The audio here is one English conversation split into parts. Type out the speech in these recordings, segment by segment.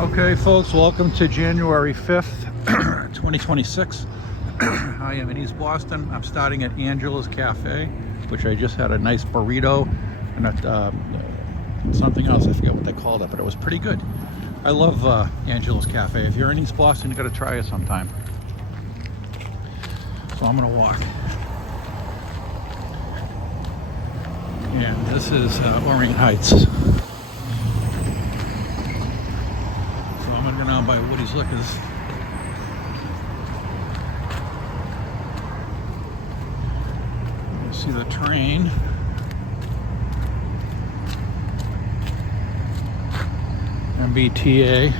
Okay, folks, welcome to January 5th, 2026. I am in East Boston. I'm starting at Angela's Cafe, which I just had a nice burrito and something else. I forget what they called it, but it was pretty good. I love Angela's Cafe. If you're in East Boston, you got to try it sometime. So I'm going to walk. And this is ORIENT Heights. Down by Woody's Liquors. You see the train. MBTA.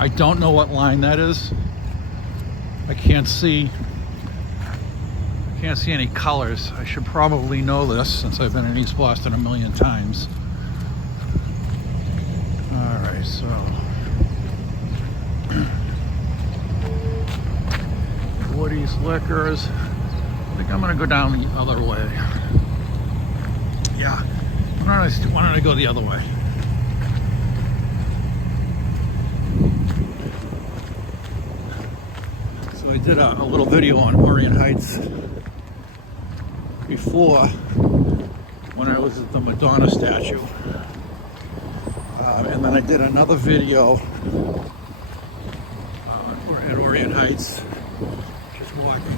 I don't know what line that is. I can't see any colors. I should probably know this since I've been in East Boston a million times. All right, so Woody's Liquors. I think I'm gonna go down the other way. Yeah, why don't I go the other way? So I did a little video on ORIENT Heights before when I was at the Madonna statue. And then I did another video at ORIENT Heights, just walking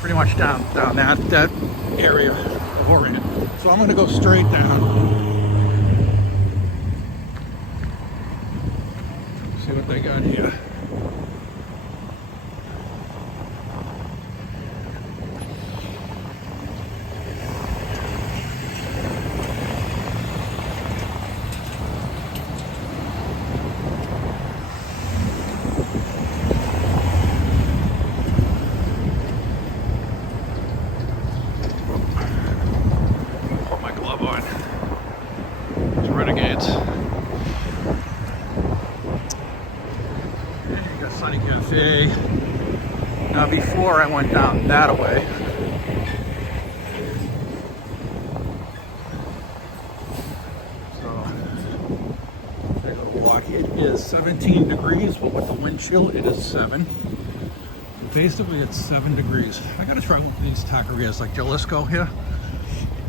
pretty much down that area of Orient. So I'm going to go straight down. See what they got here. Renegades. And you got Sunny Cafe. Now before I went down that way. So take a walk. It is 17 degrees, but with the wind chill it is 7. Basically it's 7 degrees. I gotta try these taquerias like Jalisco here.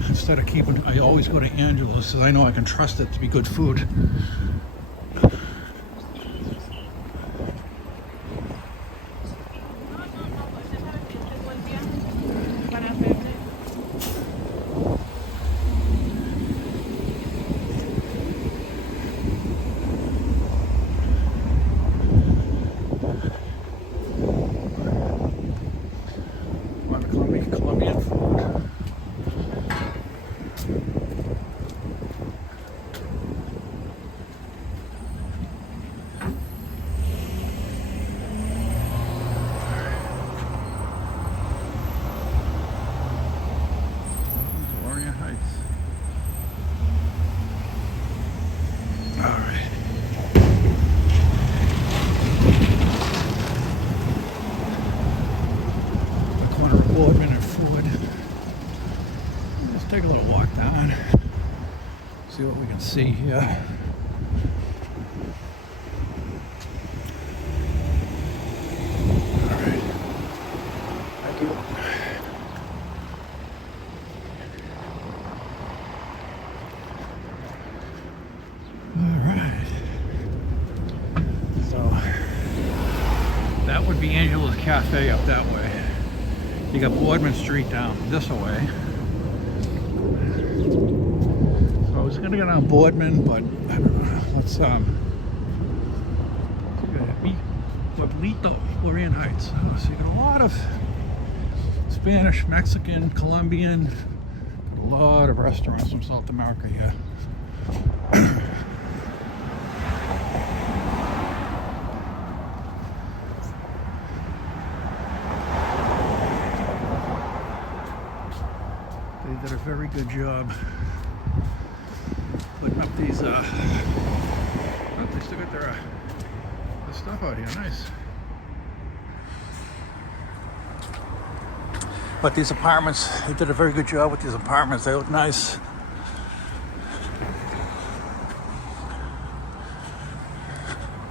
Instead of I always go to Angela's because I know I can trust it to be good food. Colombian food. Take a little walk down, see what we can see here. All right, thank you. All right, so that would be Angela's Cafe up that way. You got Boardman Street down this way. I was gonna go down Boardman, but I don't know. Let's Pueblito, ORIENT Heights. So you got a lot of Spanish, Mexican, Colombian, a lot of restaurants from South America here. They did a very good job putting up these, they still got their stuff out here, nice. But these apartments, they did a very good job with these apartments. They look nice.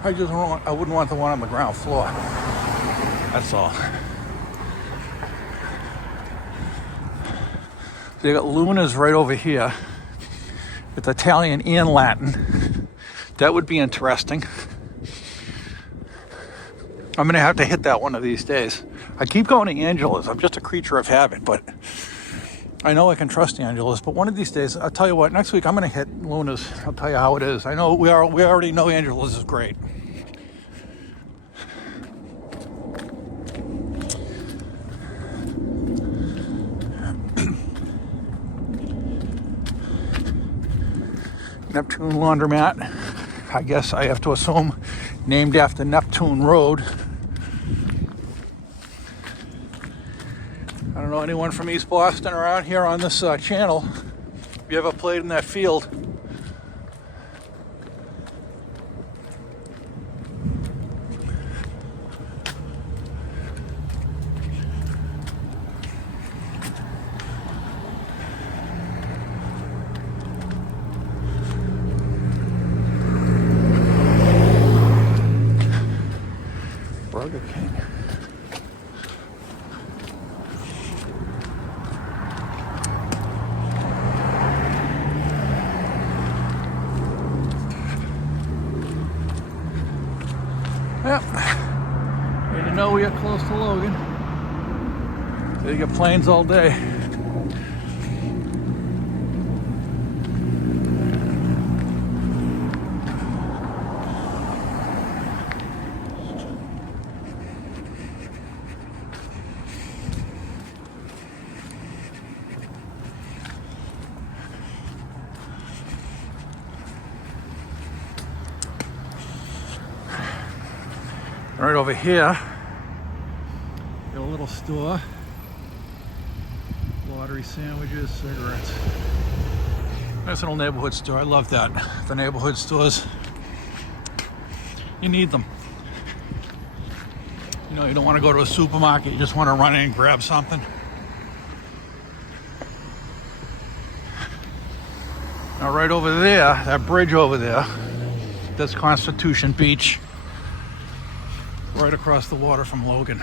I wouldn't want the one on the ground floor. That's all. So you got Luna's right over here. It's Italian and Latin. That would be interesting. I'm gonna have to hit that one of these days. I keep going to Angela's. I'm just a creature of habit, but I know I can trust Angela's. But one of these days, I'll tell you what. Next week, I'm gonna hit Luna's. I'll tell you how it is. I know we already know Angela's is great. Neptune Laundromat. I guess I have to assume named after Neptune Road. I don't know anyone from East Boston around here on this channel. Have you ever played in that field? Burger King. Yep. You know we are close to Logan. They get planes all day. Right over here, got a little store. Lottery sandwiches, cigarettes. Nice little neighborhood store. I love that. The neighborhood stores, you need them. You know, you don't want to go to a supermarket. You just want to run in and grab something. Now right over there, that bridge over there, that's Constitution Beach. Right across the water from Logan.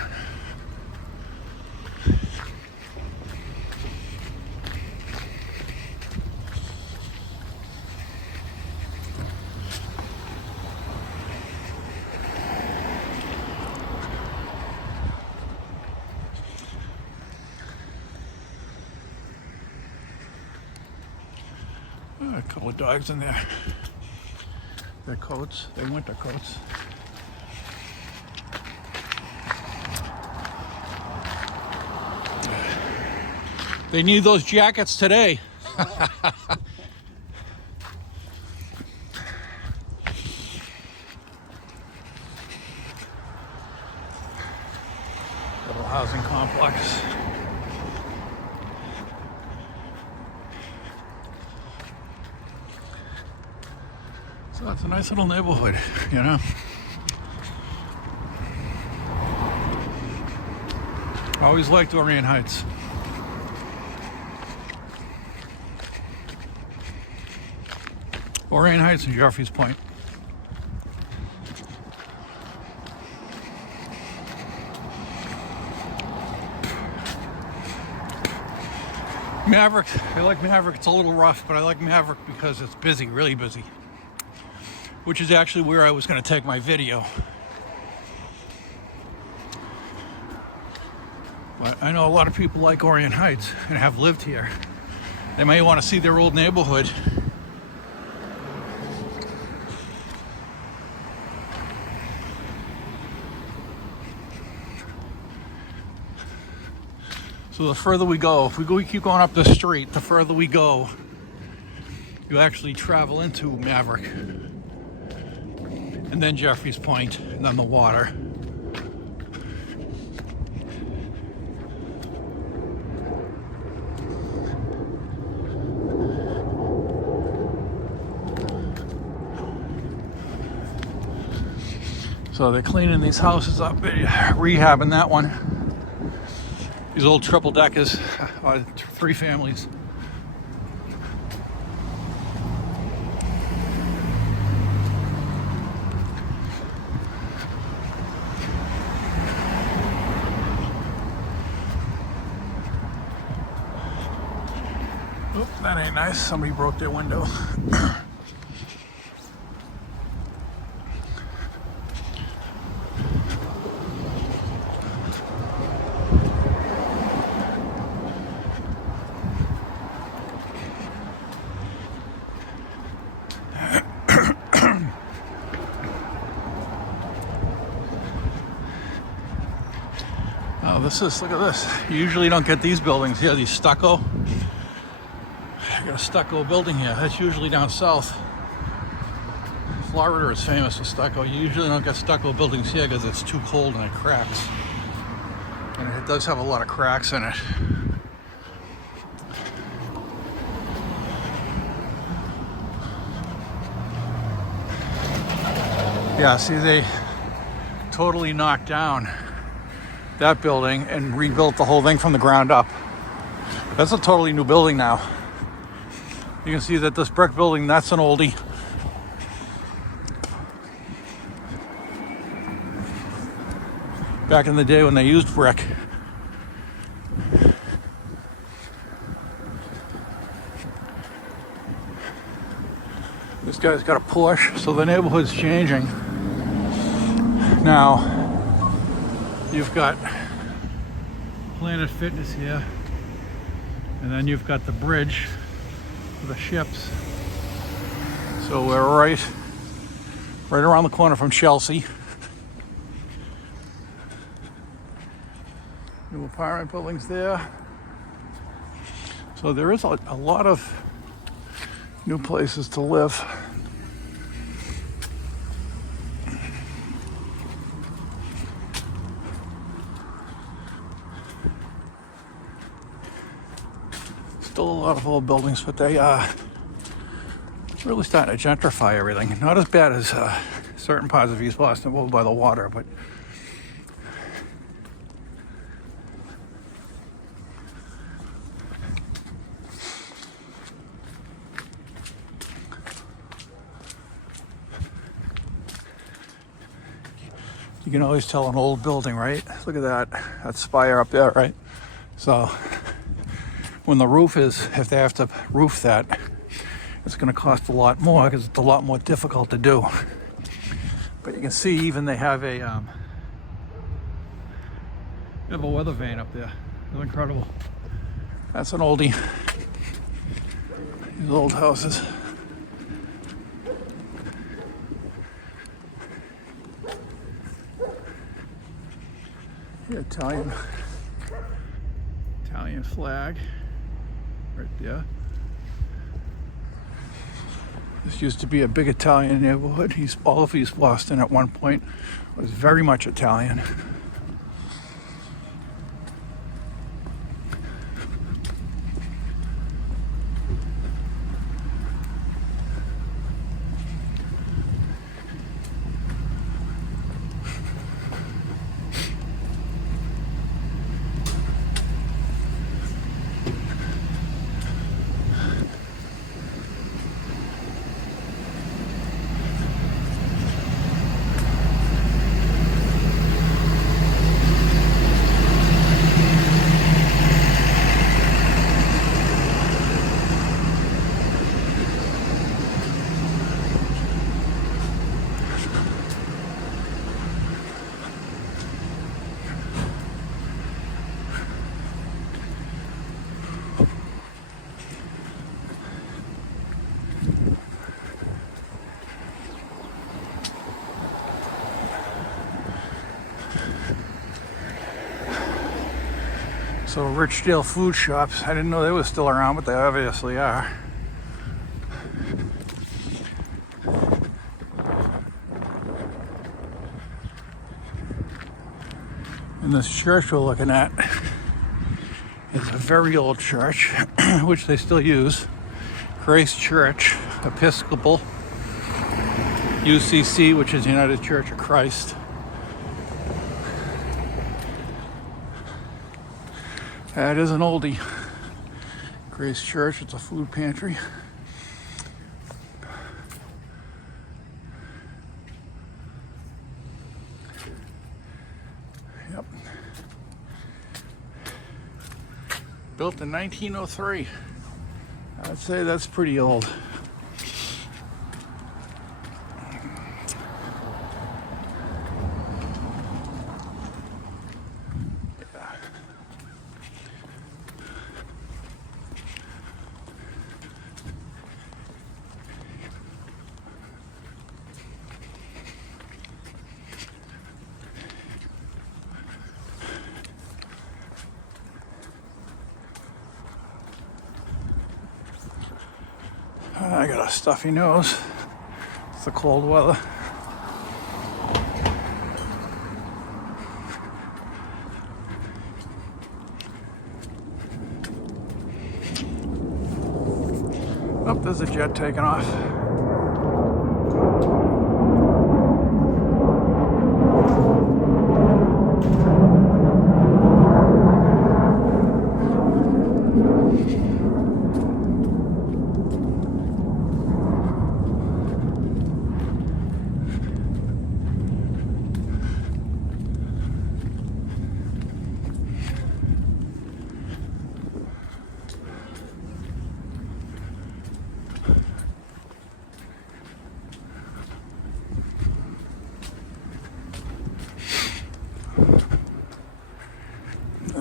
A couple of dogs in there. Their coats, their winter coats. They need those jackets today. Little housing complex. So it's a nice little neighborhood, you know. I always liked Orient Heights. Orient Heights and Jeffries Point. Maverick, I like Maverick. It's a little rough, but I like Maverick because it's busy, really busy. Which is actually where I was going to take my video. But I know a lot of people like Orient Heights and have lived here. They may want to see their old neighborhood. So the further we go, if we keep going up the street, the further we go, you actually travel into Maverick. And then Jeffries Point, and then the water. So they're cleaning these houses up, rehabbing that one. These old triple deckers, 3 families. That ain't nice. Somebody broke their window. Oh, look at this. You usually don't get these buildings here, these stucco. I got a stucco building here. That's usually down south. Florida is famous for stucco. You usually don't get stucco buildings here because it's too cold and it cracks. And it does have a lot of cracks in it. Yeah, see, they totally knocked down that building and rebuilt the whole thing from the ground up. That's a totally new building now. You can see that this brick building, that's an oldie. Back in the day when they used brick. This guy's got a Porsche, so the neighborhood's changing. Now, you've got Planet Fitness here, and then you've got the bridge for the ships. So we're right around the corner from Chelsea. New apartment buildings there. So there is a lot of new places to live. Still a lot of old buildings, but they really starting to gentrify everything. Not as bad as certain parts of East Boston over by the water, but you can always tell an old building, right? Look at that spire up there, right? So when the roof is, if they have to roof that, it's going to cost a lot more because it's a lot more difficult to do. But you can see even they have a weather vane up there. It's incredible. That's an oldie. These old houses. The Italian flag right there. This used to be a big Italian neighborhood. All of East Boston at one point was very much Italian. So Richdale food shops, I didn't know they were still around, but they obviously are. And this church we're looking at is a very old church, which they still use. Grace Church, Episcopal, UCC, which is United Church of Christ. That is an oldie. Grace Church, it's a food pantry. Yep. Built in 1903. I'd say that's pretty old. I got a stuffy nose. It's the cold weather. Oh, there's a jet taking off.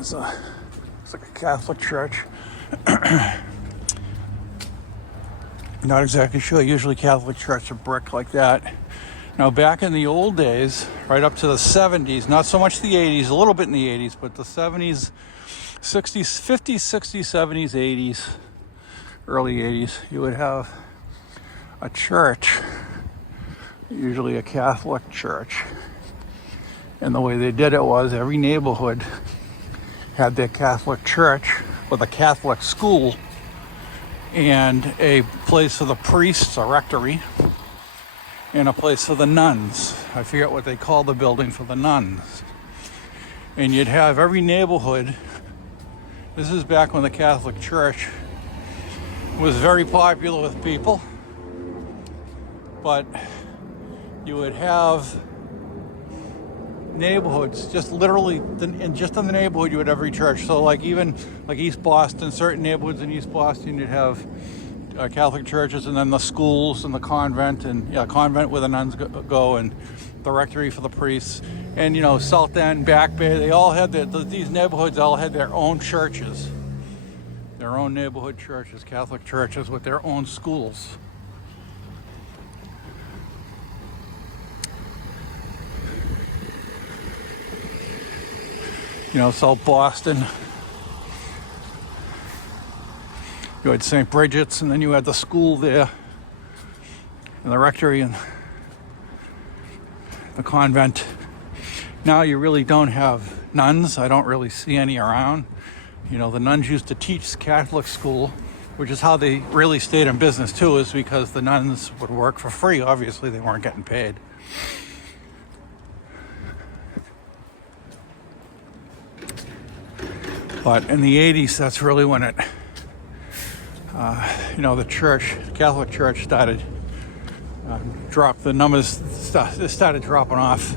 It's like a Catholic church. Not exactly sure. Usually Catholic church are brick like that. Now back in the old days, right up to the 70s, not so much the 80s, a little bit in the 80s, but the 70s, 60s, 50s, 60s, 70s, 80s, early 80s, you would have a church, usually a Catholic church. And the way they did it was every neighborhood had their Catholic church with a Catholic school and a place for the priests, a rectory, and a place for the nuns. I forget what they call the building for the nuns. And you'd have every neighborhood. This is back when the Catholic Church was very popular with people, but you would have neighborhoods, just literally, and just in the neighborhood you would have every church. So like even like East Boston, certain neighborhoods in East Boston, you'd have Catholic churches, and then the schools and the convent, and convent where the nuns go, and the rectory for the priests, and South End, Back Bay, they all had these neighborhoods all had their own churches, their own neighborhood churches, Catholic churches with their own schools. South Boston, you had St. Bridget's, and then you had the school there, and the rectory, and the convent. Now you really don't have nuns. I don't really see any around. The nuns used to teach Catholic school, which is how they really stayed in business too, is because the nuns would work for free. Obviously, they weren't getting paid. But in the 80s, that's really when it, the church, the Catholic Church started the numbers started dropping off.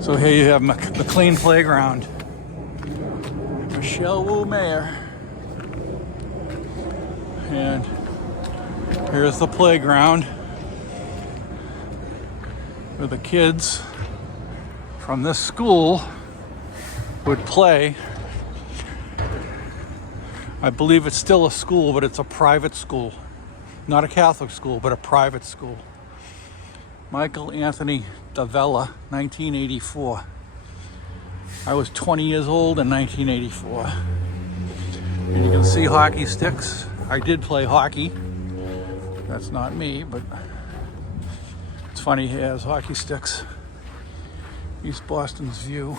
So here you have McLean Playground. Michelle Wu Mayer. And here's the playground where the kids from this school would play. I believe it's still a school, but it's a private school. Not a Catholic school, but a private school. Michael Anthony Davella, 1984. I was 20 years old in 1984. And you can see hockey sticks. I did play hockey. That's not me, but it's funny, he has hockey sticks. East Boston's view.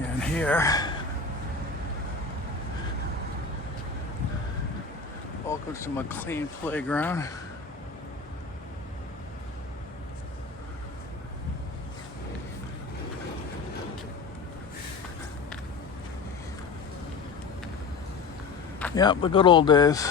And here, welcome to McLean Playground. Yep, the good old days.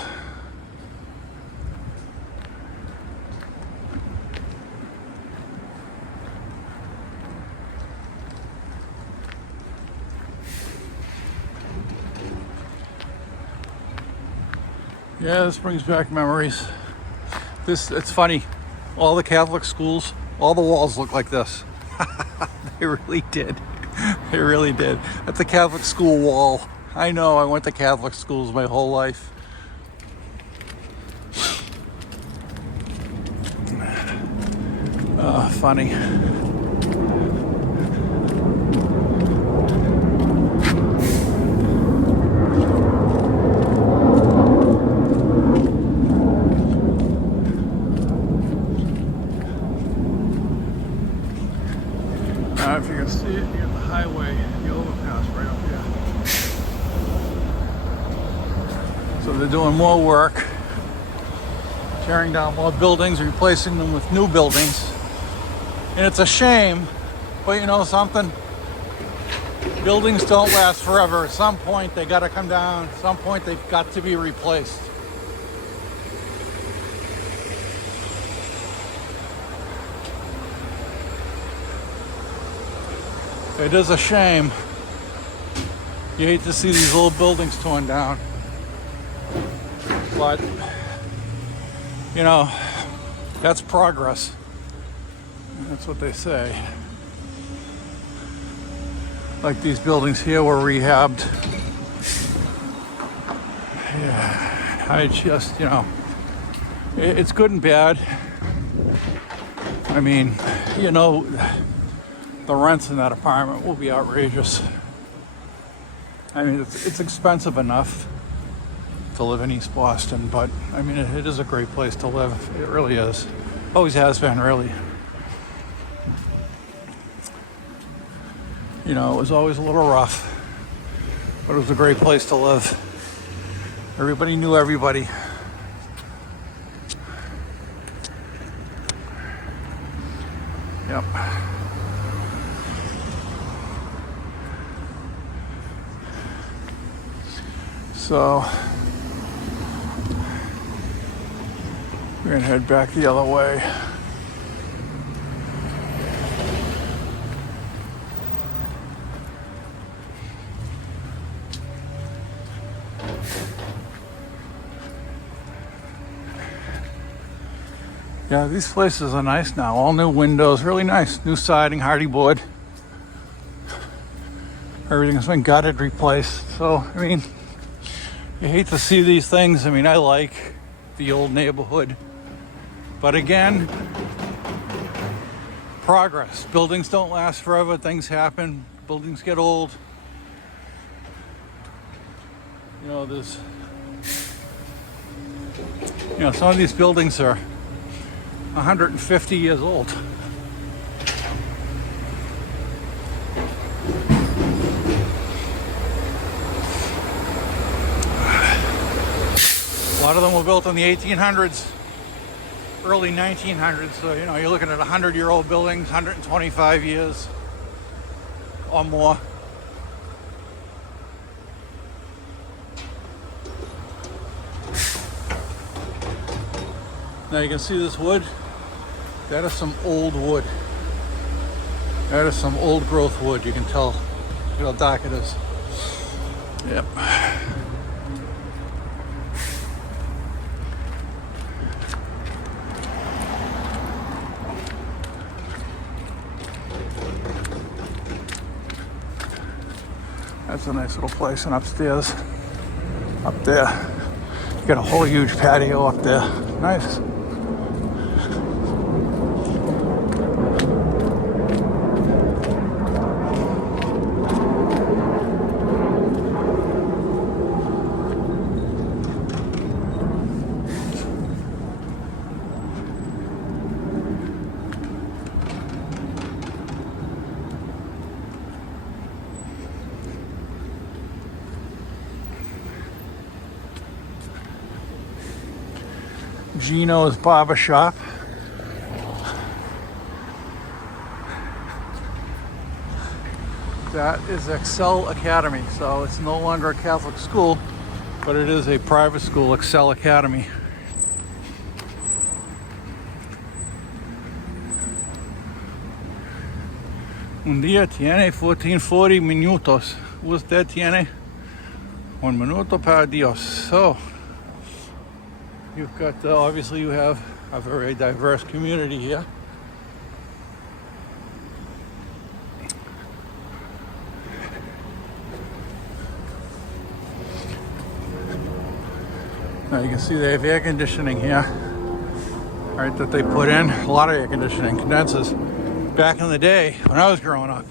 Yeah, this brings back memories. It's funny. All the Catholic schools, all the walls look like this. They really did. They really did. That's a Catholic school wall. I know, I went to Catholic schools my whole life. Funny. If you can see it near the highway, the overpass right up here. So they're doing more work, tearing down more buildings, replacing them with new buildings. And it's a shame, but you know something? Buildings don't last forever. At some point they gotta come down. At some point they've got to be replaced. It is a shame. You hate to see these old buildings torn down. But, you know, that's progress. That's what they say. Like these buildings here were rehabbed. Yeah, I just, you know, it's good and bad. I mean, you know, the rents in that apartment will be outrageous. I mean, it's expensive enough to live in East Boston, but I mean, it is a great place to live. It really is. Always has been, really. You know, it was always a little rough, but it was a great place to live. Everybody knew everybody. Yep. So we're gonna head back the other way. Yeah, these places are nice now. All new windows, really nice. New siding, hardy board. Everything's been gutted, replaced. So, I mean, you hate to see these things. I mean, I like the old neighborhood. But again, progress. Buildings don't last forever. Things happen. Buildings get old. You know, some of these buildings are 150 years old. A lot of them were built in the 1800s, early 1900s. So, you know, you're looking at 100-year-old buildings, 125 years or more. Now you can see this wood. That is some old wood. That is some old growth wood. You can tell how dark it is. Yep. That's a nice little place, and upstairs, up there, you got a whole huge patio up there. Nice. Gino's Barber Shop. That is Excel Academy, so it's no longer a Catholic school. but it is a private school, Excel Academy. Un día tiene 1440 minutos. Usted tiene un minuto para Dios. So, you've got, obviously you have a very diverse community here. Now you can see they have air conditioning here, right, that they put in. A lot of air conditioning, condensers. Back in the day, when I was growing up,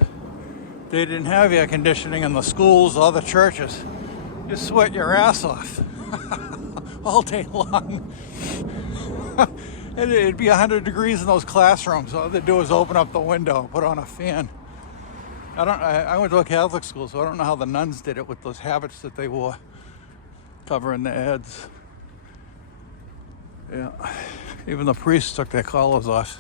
they didn't have air conditioning in the schools or the churches. You sweat your ass off all day long. And it'd be 100 degrees in those classrooms. All they do is open up the window and put on a fan. I went to a Catholic school, so I don't know how the nuns did it with those habits that they wore, covering their heads. Yeah, even the priests took their collars off.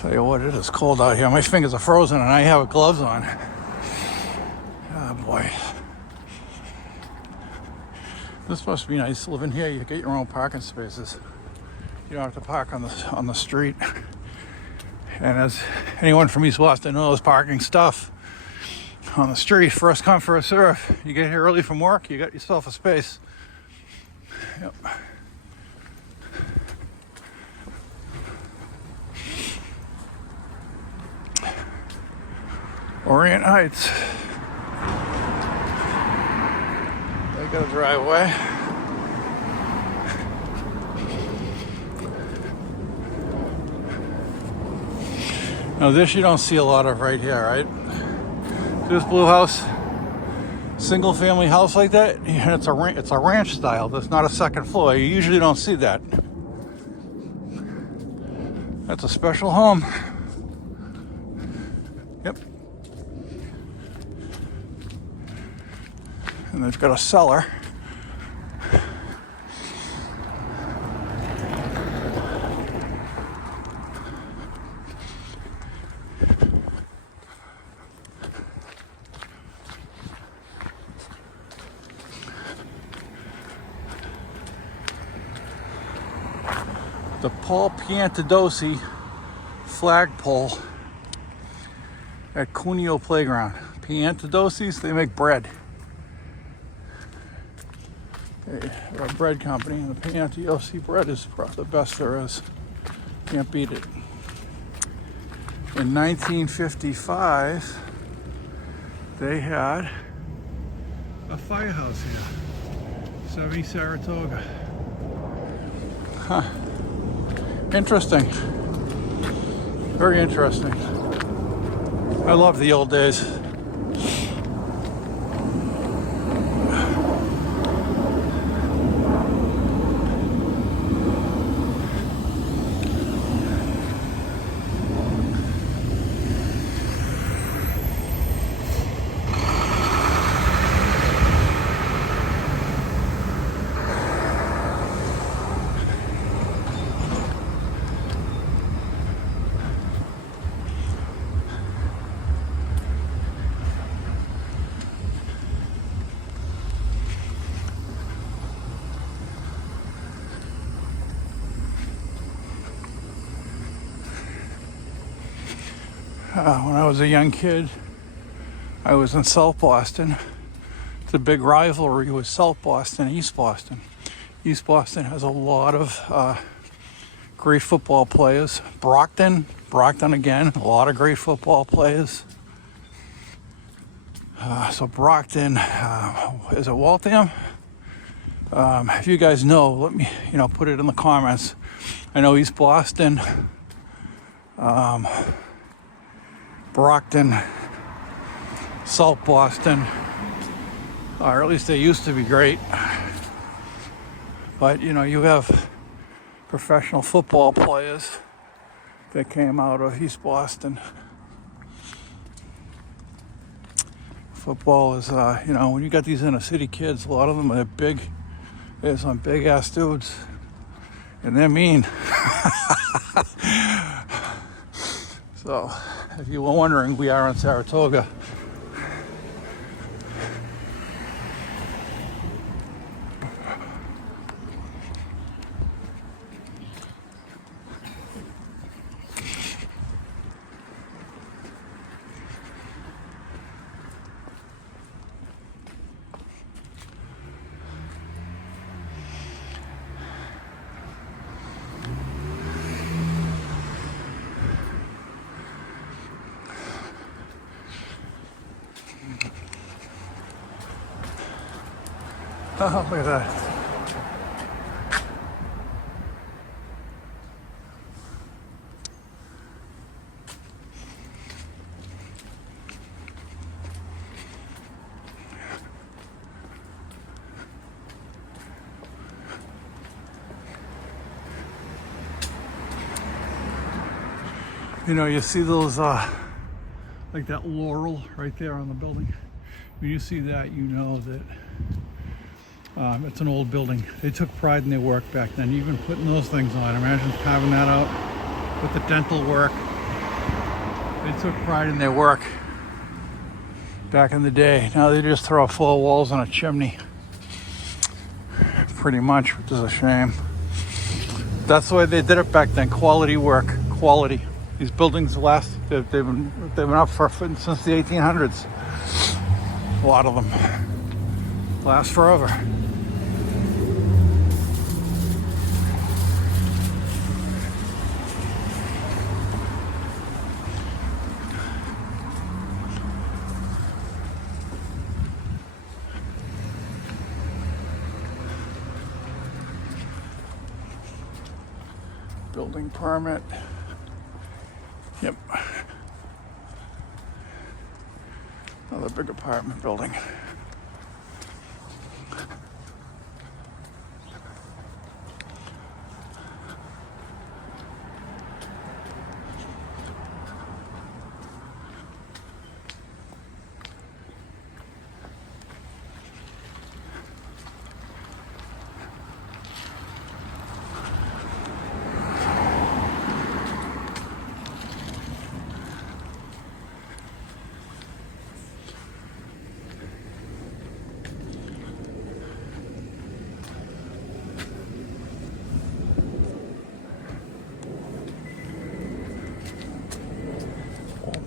Tell you what, it is cold out here. My fingers are frozen and I have gloves on. Oh boy. This must be nice living here. You get your own parking spaces. You don't have to park on the street. And as anyone from East Boston knows, parking stuff on the street, first come, first serve. You get here early from work, you got yourself a space. Yep. Orient Heights. They got a driveway. Now this you don't see a lot of right here, right? This blue house, single family house like that, and it's a ranch style. There's not a second floor. You usually don't see that. That's a special home. Yep. And they've got a cellar. The Paul Piantadosi flagpole at Cuneo Playground. Piantadosis, they make bread. They're a bread company, and the Piantadosi bread is probably the best there is. Can't beat it. In 1955, they had a firehouse here, 70 Saratoga. Huh. Interesting. Very interesting. I love the old days. When I was a young kid, I was in South Boston. The big rivalry was South Boston, East Boston. East Boston has a lot of great football players. Brockton again, a lot of great football players. So Brockton, is it Waltham? If you guys know, let me, put it in the comments. I know East Boston, Brockton, South Boston, or at least they used to be great. But you have professional football players that came out of East Boston. Football is, when you got these inner city kids, a lot of them are big. They're some big ass dudes, and they're mean. So, if you were wondering, we are in Saratoga. Oh, look at that. You know, you see those, like that laurel right there on the building. When you see that, you know that it's an old building. They took pride in their work back then, even putting those things on. Imagine carving that out with the dental work. They took pride in their work back in the day. Now they just throw 4 walls and a chimney, pretty much, which is a shame. That's the way they did it back then. Quality work, quality. These buildings last, they've been up since the 1800s. A lot of them last forever. Building permit. Yep. Another big apartment building.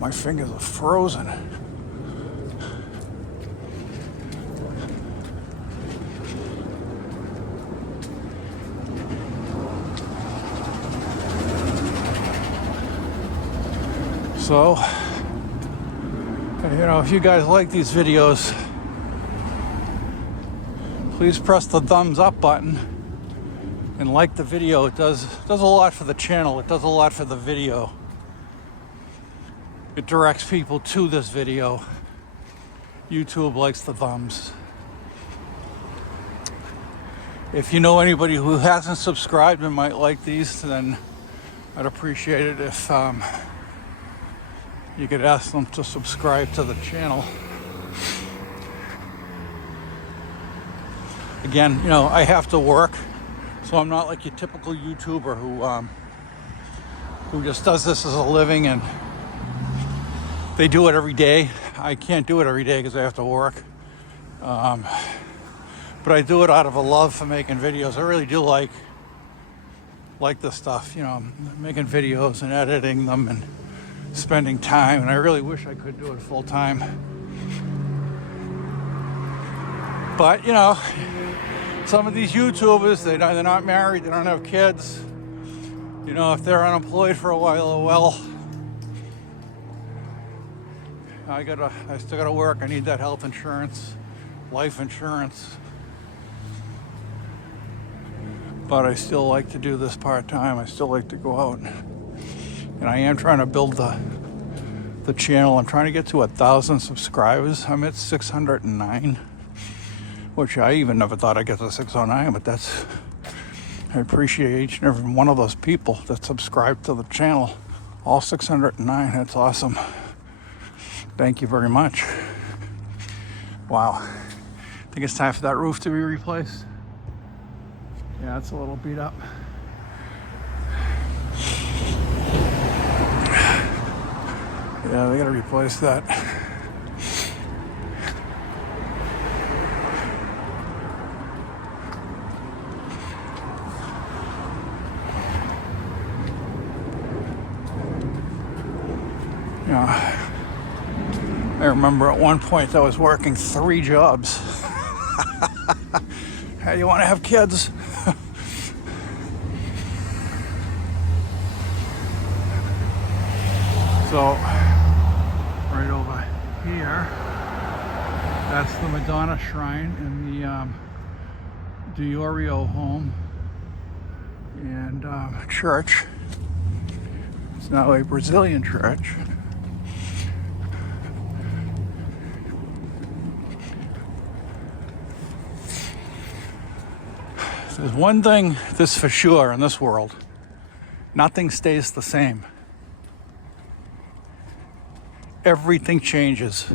My fingers are frozen. So, you know, if you guys like these videos, please press the thumbs up button and like the video. It does a lot for the channel. It does a lot for the video. It directs people to this video. YouTube likes the thumbs. If you know anybody who hasn't subscribed and might like these, then I'd appreciate it if you could ask them to subscribe to the channel. Again, you know, I have to work, so I'm not like your typical YouTuber who just does this as a living and they do it every day. I can't do it every day because I have to work. But I do it out of a love for making videos. I really do like this stuff, you know, making videos and editing them and spending time. And I really wish I could do it full time. But, you know, some of these YouTubers, they're not married, they don't have kids. You know, if they're unemployed for a while, oh well. I still gotta work. I need that health insurance, life insurance. But I still like to do this part-time. I still like to go out. And I am trying to build the channel. I'm trying to get to 1,000 subscribers. I'm at 609, which I even never thought I'd get to 609, but I appreciate each and every one of those people that subscribe to the channel. All 609, that's awesome. Thank you very much. Wow. I think it's time for that roof to be replaced. Yeah, it's a little beat up. Yeah, they gotta replace that. Yeah. I remember at one point I was working 3 jobs. How do you want to have kids? So, right over here, that's the Madonna shrine, and Diorio home and church. It's now a Brazilian church. There's one thing that's for sure in this world. Nothing stays the same. Everything changes.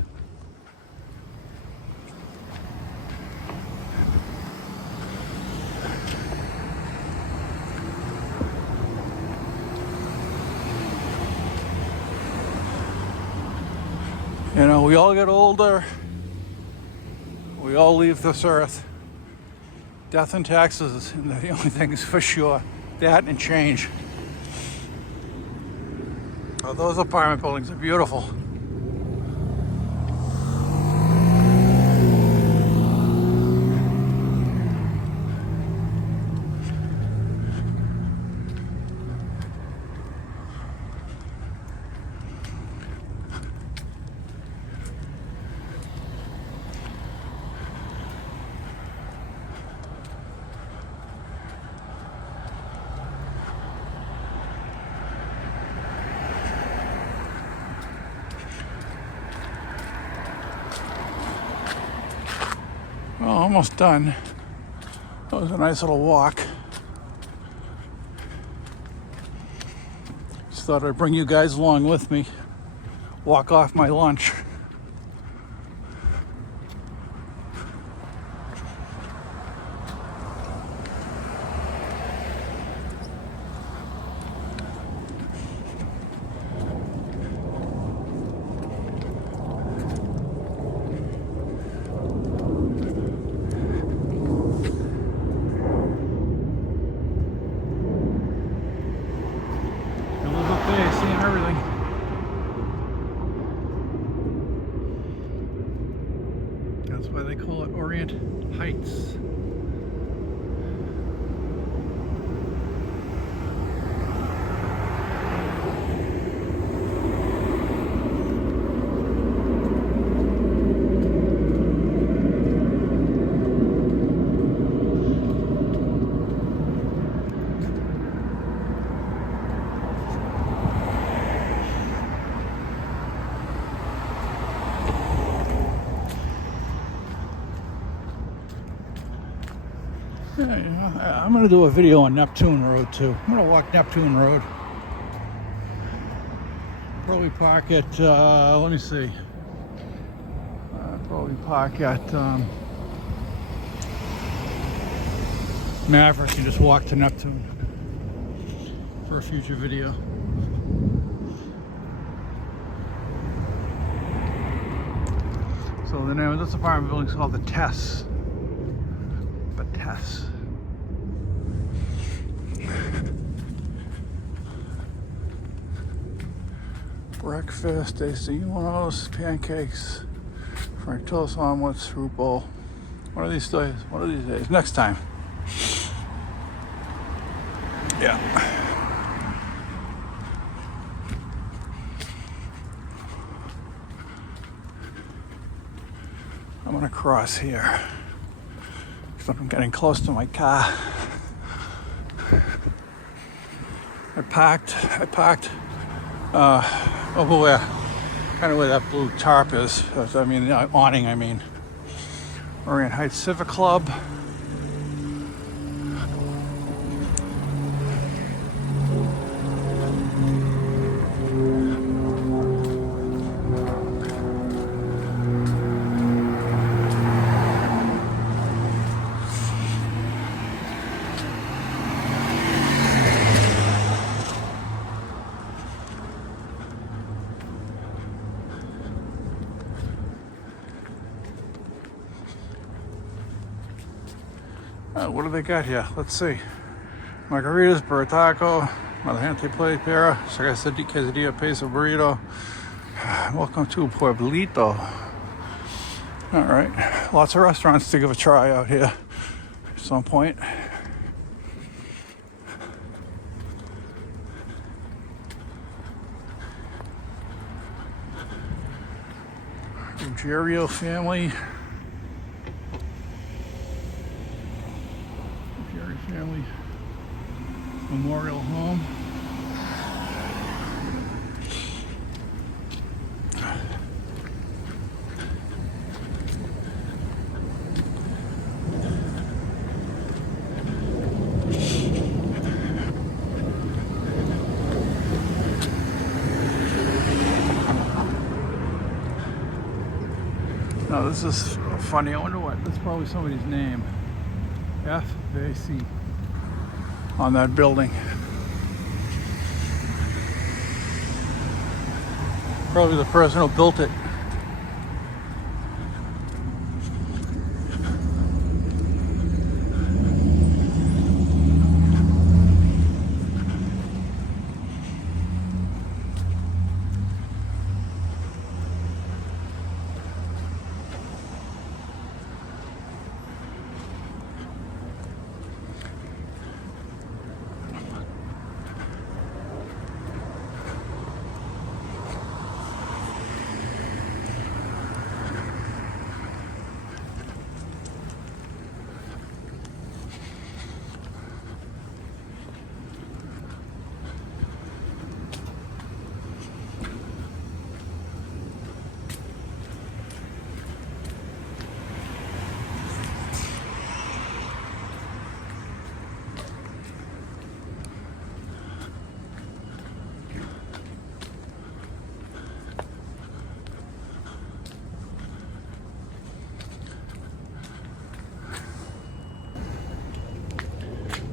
You know, we all get older. We all leave this earth. Death and taxes, and the only things for sure. That and change. Oh, those apartment buildings are beautiful. Well, almost done. That was a nice little walk. Just thought I'd bring you guys along with me. Walk off my lunch. Seeing everything. That's why they call it Orient Heights. I'm going to do a video on Neptune Road too. I'm going to walk Neptune Road. Probably park at, let me see. Probably park at Maverick and just walk to Neptune for a future video. So the name of this apartment building is called the Tess. The Tess. Breakfast, AC1s, pancakes, Frank toast omelets, fruit bowl. One of these days. One of these days. Next time. Yeah. I'm gonna cross here. I'm getting close to my car. I parked over where, kind of where that blue tarp is. I mean, awning, I mean. Orient Heights Civic Club. What do they got here? Let's see. Margaritas, burrito taco, Malajante plate, pera, quesadilla, peso burrito. Welcome to Pueblito. All right. Lots of restaurants to give a try out here at some point. Ruggiero family. Family Memorial Home. Now this is funny. I wonder what. That's probably somebody's name. FVC on that building. Probably the person who built it.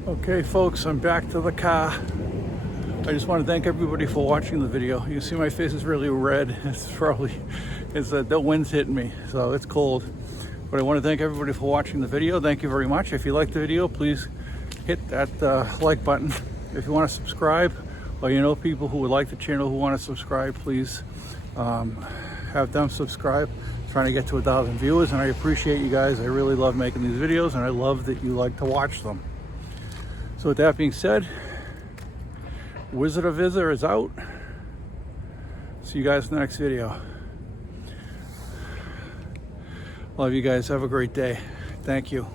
Okay folks, I'm back to the car. I just want to thank everybody for watching the video. You can see my face is really red. It's the wind's hitting me, so it's cold. But I want to thank everybody for watching the video. Thank you very much. If you liked the video, please hit that like button. If you want to subscribe, or you know people who would like the channel who want to subscribe, please have them subscribe. Trying to get to 1,000 viewers, and I appreciate you guys. I really love making these videos, and I love that you like to watch them. So with that being said, Wizard of Visitor is out. See you guys in the next video. Love you guys. Have a great day. Thank you.